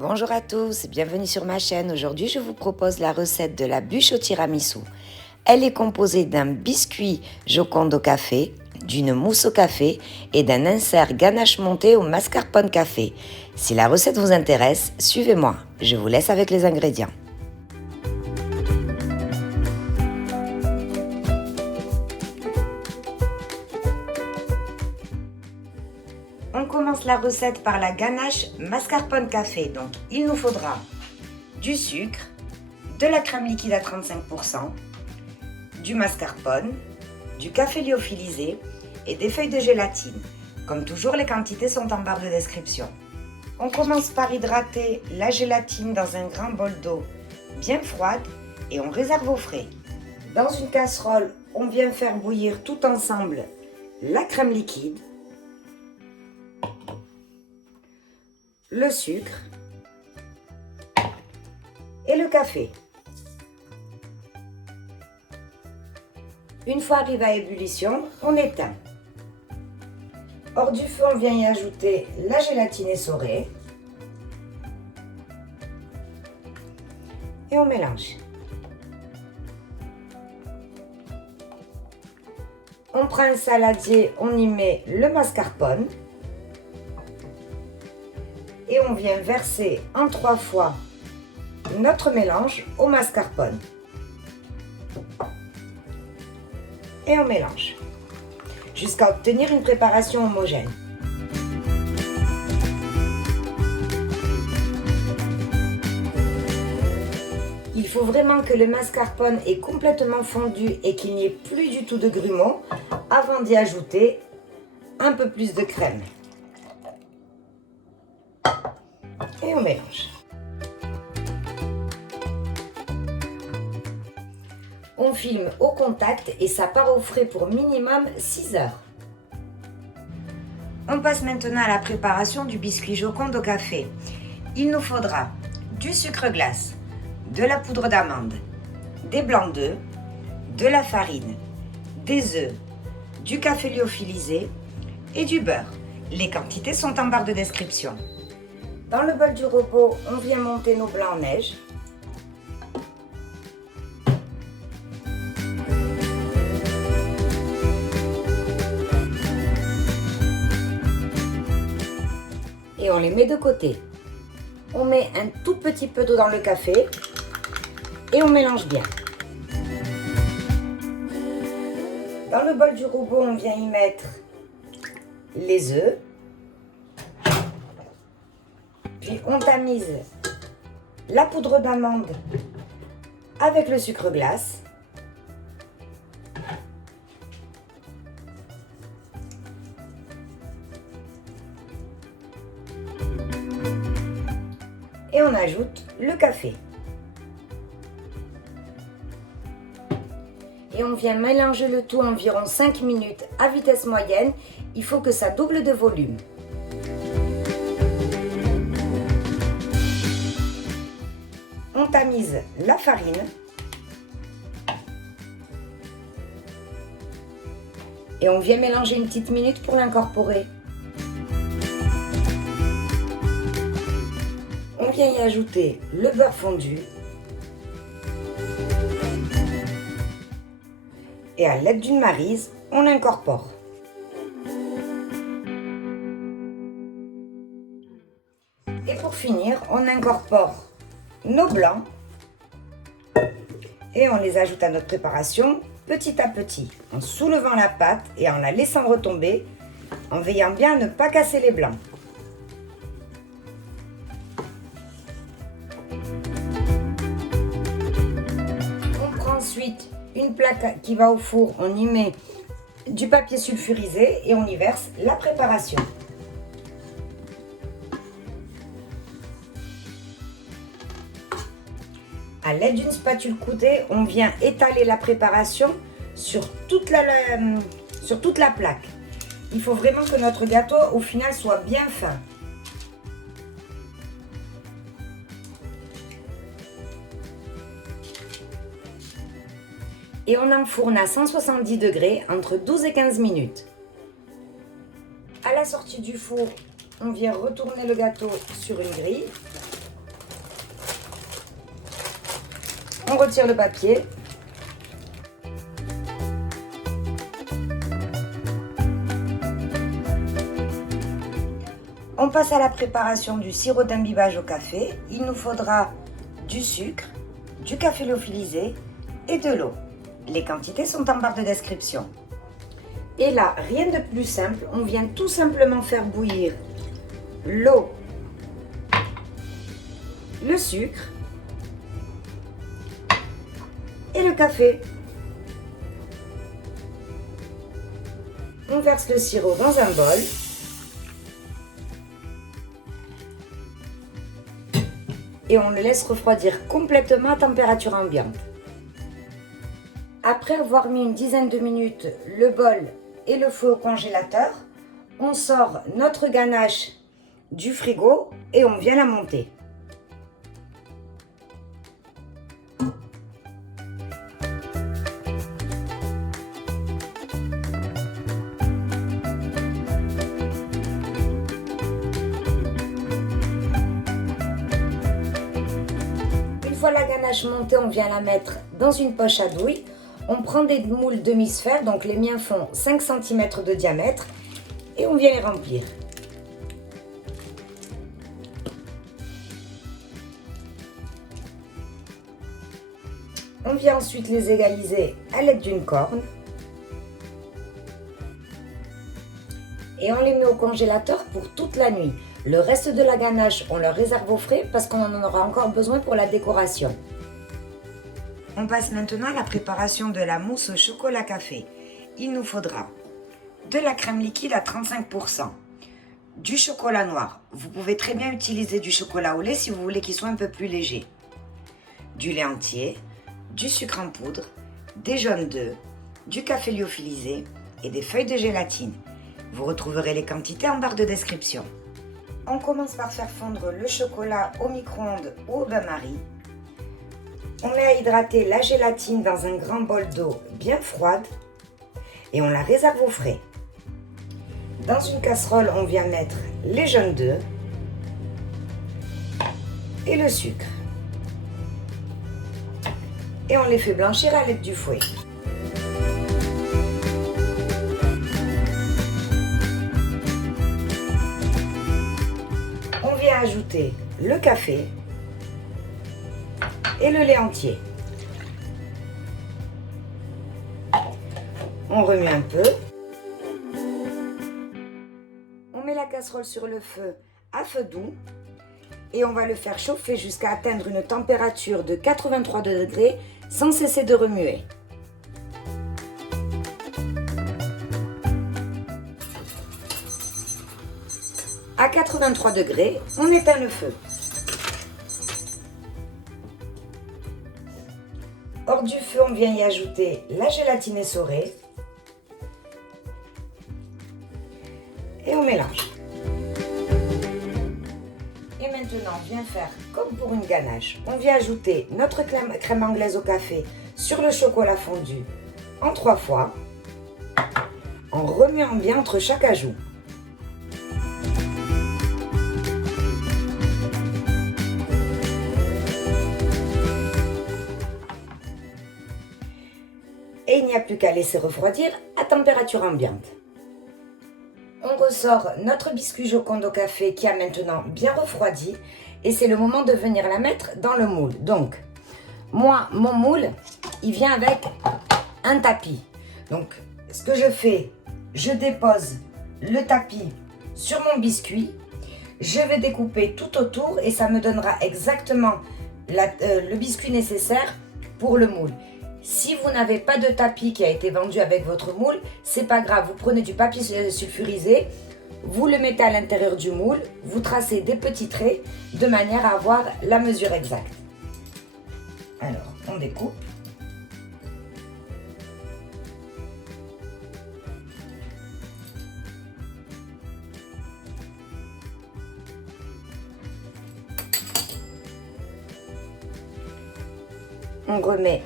Bonjour à tous, bienvenue sur ma chaîne. Aujourd'hui, je vous propose la recette de la bûche au tiramisu. Elle est composée d'un biscuit Joconde au café, d'une mousse au café et d'un insert ganache monté au mascarpone café. Si la recette vous intéresse, suivez-moi. Je vous laisse avec les ingrédients. On commence la recette par la ganache mascarpone café. Donc, il nous faudra du sucre, de la crème liquide à 35%, du mascarpone, du café lyophilisé et des feuilles de gélatine. Comme toujours, les quantités sont en barre de description. On commence par hydrater la gélatine dans un grand bol d'eau bien froide et on réserve au frais. Dans une casserole, on vient faire bouillir tout ensemble la crème liquide, le sucre et le café. Une fois arrivé à ébullition, on éteint. Hors du feu, on vient y ajouter la gélatine essorée et on mélange. On prend un saladier, on y met le mascarpone et on vient verser en 3 fois notre mélange au mascarpone. Et on mélange jusqu'à obtenir une préparation homogène. Il faut vraiment que le mascarpone est complètement fondu et qu'il n'y ait plus du tout de grumeaux avant d'y ajouter un peu plus de crème. Et on mélange. On filme au contact et ça part au frais pour minimum 6 heures. On passe maintenant à la préparation du biscuit Joconde au café. Il nous faudra du sucre glace, de la poudre d'amande, des blancs d'œufs, de la farine, des œufs, du café lyophilisé et du beurre. Les quantités sont en barre de description. Dans le bol du robot, on vient monter nos blancs en neige. Et on les met de côté. On met un tout petit peu d'eau dans le café et on mélange bien. Dans le bol du robot, on vient y mettre les œufs. Puis on tamise la poudre d'amande avec le sucre glace. Et on ajoute le café. Et on vient mélanger le tout environ 5 minutes à vitesse moyenne. Il faut que ça double de volume. On tamise la farine et on vient mélanger une petite minute pour l'incorporer. On vient y ajouter le beurre fondu et à l'aide d'une maryse, on l'incorpore. Et pour finir, on incorpore nos blancs et on les ajoute à notre préparation petit à petit en soulevant la pâte et en la laissant retomber en veillant bien à ne pas casser les blancs. On prend ensuite une plaque qui va au four, on y met du papier sulfurisé et on y verse la préparation. À l'aide d'une spatule coudée, on vient étaler la préparation sur toute la plaque. Il faut vraiment que notre gâteau, au final, soit bien fin. Et on enfourne à 170 degrés entre 12 et 15 minutes. À la sortie du four, on vient retourner le gâteau sur une grille On retire le papier. On passe à la préparation du sirop d'imbibage au café. Il nous faudra du sucre, du café lyophilisé et de l'eau. Les quantités sont en barre de description. Et là, rien de plus simple, on vient tout simplement faire bouillir l'eau, le sucre et le café. On verse le sirop dans un bol. Et on le laisse refroidir complètement à température ambiante. Après avoir mis une dizaine de minutes le bol et le feu au congélateur, on sort notre ganache du frigo et on vient la monter. Une fois la ganache montée, on vient la mettre dans une poche à douille. On prend des moules demi-sphères, donc les miens font 5 cm de diamètre, et on vient les remplir. On vient ensuite les égaliser à l'aide d'une corne. Et on les met au congélateur pour toute la nuit. Le reste de la ganache, on le réserve au frais parce qu'on en aura encore besoin pour la décoration. On passe maintenant à la préparation de la mousse au chocolat café. Il nous faudra de la crème liquide à 35%, du chocolat noir. Vous pouvez très bien utiliser du chocolat au lait si vous voulez qu'il soit un peu plus léger. Du lait entier, du sucre en poudre, des jaunes d'œufs, du café lyophilisé et des feuilles de gélatine. Vous retrouverez les quantités en barre de description. On commence par faire fondre le chocolat au micro-ondes ou au bain-marie. On met à hydrater la gélatine dans un grand bol d'eau bien froide et on la réserve au frais. Dans une casserole, on vient mettre les jaunes d'œufs et le sucre. Et on les fait blanchir à l'aide du fouet. On vient ajouter le café et le lait entier. On remet un peu. On met la casserole sur le feu à feu doux et on va le faire chauffer jusqu'à atteindre une température de 83 degrés sans cesser de remuer. À 83 degrés, on éteint le feu. Hors du feu, on vient y ajouter la gélatine essorée et on mélange. Et maintenant, on vient faire comme pour une ganache. On vient ajouter notre crème anglaise au café sur le chocolat fondu en 3 fois, en remuant bien entre chaque ajout. Et il n'y a plus qu'à laisser refroidir à température ambiante. On ressort notre biscuit Joconde au café qui a maintenant bien refroidi et c'est le moment de venir la mettre dans le moule. Donc, moi, mon moule, il vient avec un tapis. Donc, ce que je fais, je dépose le tapis sur mon biscuit. Je vais découper tout autour et ça me donnera exactement le biscuit nécessaire pour le moule. Si vous n'avez pas de tapis qui a été vendu avec votre moule, c'est pas grave, vous prenez du papier sulfurisé, vous le mettez à l'intérieur du moule, vous tracez des petits traits de manière à avoir la mesure exacte. Alors, on découpe. On remet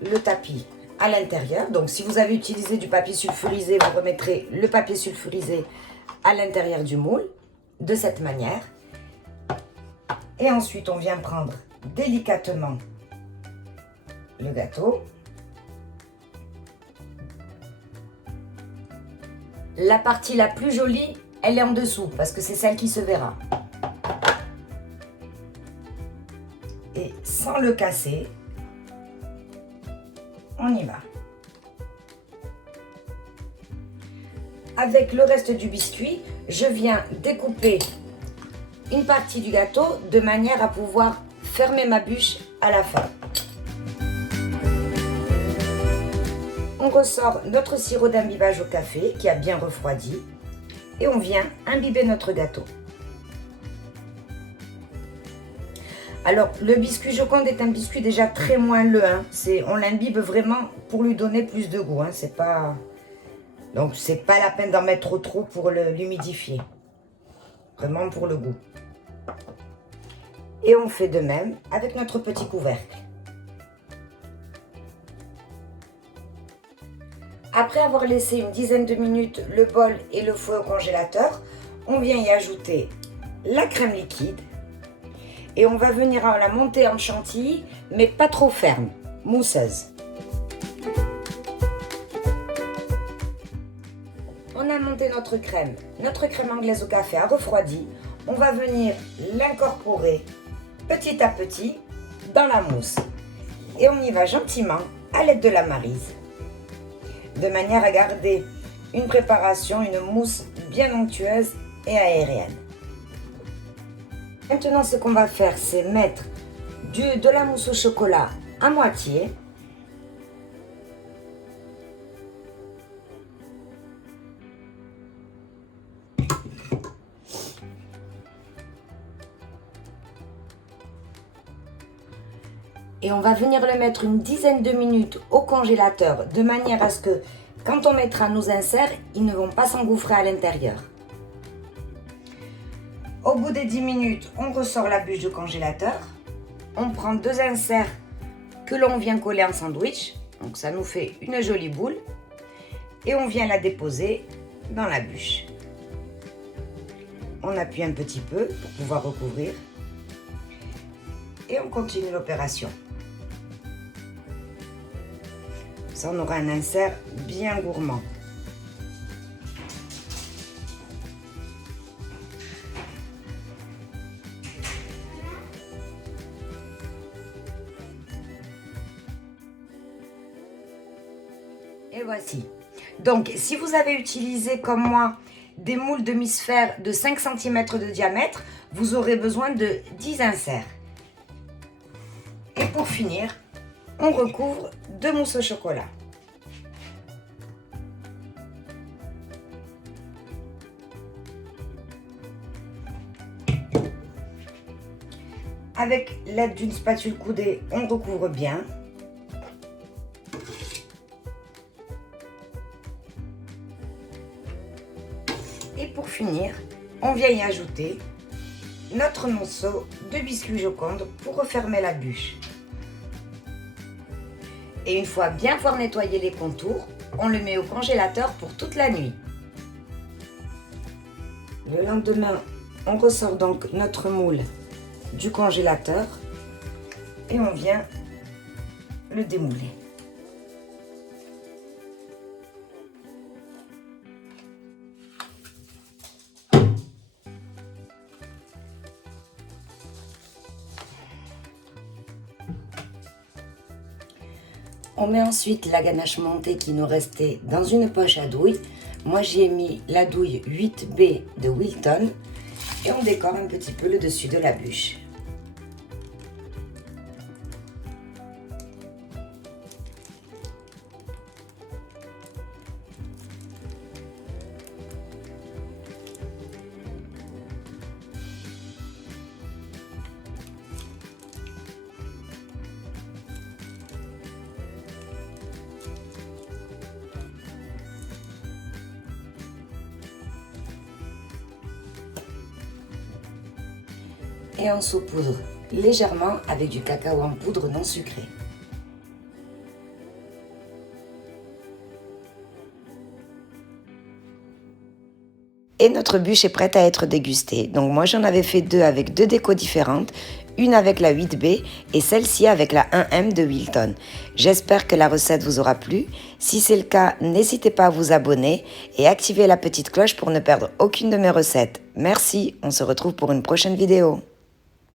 le tapis à l'intérieur. Donc si vous avez utilisé du papier sulfurisé, vous remettrez le papier sulfurisé à l'intérieur du moule de cette manière. Et ensuite, on vient prendre délicatement le gâteau. La partie la plus jolie, elle est en dessous parce que c'est celle qui se verra. Et sans le casser, on y va. Avec le reste du biscuit, je viens découper une partie du gâteau de manière à pouvoir fermer ma bûche à la fin. On ressort notre sirop d'imbibage au café qui a bien refroidi et on vient imbiber notre gâteau. Alors le biscuit Joconde est un biscuit déjà très moelleux, hein. On l'imbibe vraiment pour lui donner plus de goût, hein. Donc c'est pas la peine d'en mettre trop pour l'humidifier, vraiment pour le goût. Et on fait de même avec notre petit couvercle. Après avoir laissé une dizaine de minutes le bol et le fouet au congélateur, on vient y ajouter la crème liquide et on va venir la monter en chantilly, mais pas trop ferme, mousseuse. On a monté notre crème anglaise au café a refroidi. On va venir l'incorporer petit à petit dans la mousse et on y va gentiment à l'aide de la maryse, de manière à garder une préparation, une mousse bien onctueuse et aérienne. Maintenant, ce qu'on va faire, c'est mettre de la mousse au chocolat à moitié. Et on va venir le mettre une dizaine de minutes au congélateur de manière à ce que quand on mettra nos inserts, ils ne vont pas s'engouffrer à l'intérieur. Au bout des 10 minutes, on ressort la bûche du congélateur. On prend 2 inserts que l'on vient coller en sandwich. Donc ça nous fait une jolie boule. Et on vient la déposer dans la bûche. On appuie un petit peu pour pouvoir recouvrir. Et on continue l'opération. Ça, on aura un insert bien gourmand. Et voici. Donc, si vous avez utilisé comme moi des moules demi-sphère de 5 cm de diamètre, vous aurez besoin de 10 inserts. Et pour finir, on recouvre de mousse au chocolat. Avec l'aide d'une spatule coudée, on recouvre bien. Et pour finir, on vient y ajouter notre morceau de biscuit Joconde pour refermer la bûche. Et une fois bien fort nettoyé les contours, on le met au congélateur pour toute la nuit. Le lendemain, on ressort donc notre moule du congélateur et on vient le démouler. On met ensuite la ganache montée qui nous restait dans une poche à douille. Moi, j'y ai mis la douille 8B de Wilton et on décore un petit peu le dessus de la bûche. Et on saupoudre légèrement avec du cacao en poudre non sucré. Et notre bûche est prête à être dégustée. Donc moi j'en avais fait 2 avec 2 décos différentes. une avec la 8B et celle-ci avec la 1M de Wilton. J'espère que la recette vous aura plu. Si c'est le cas, n'hésitez pas à vous abonner et activer la petite cloche pour ne perdre aucune de mes recettes. Merci, on se retrouve pour une prochaine vidéo.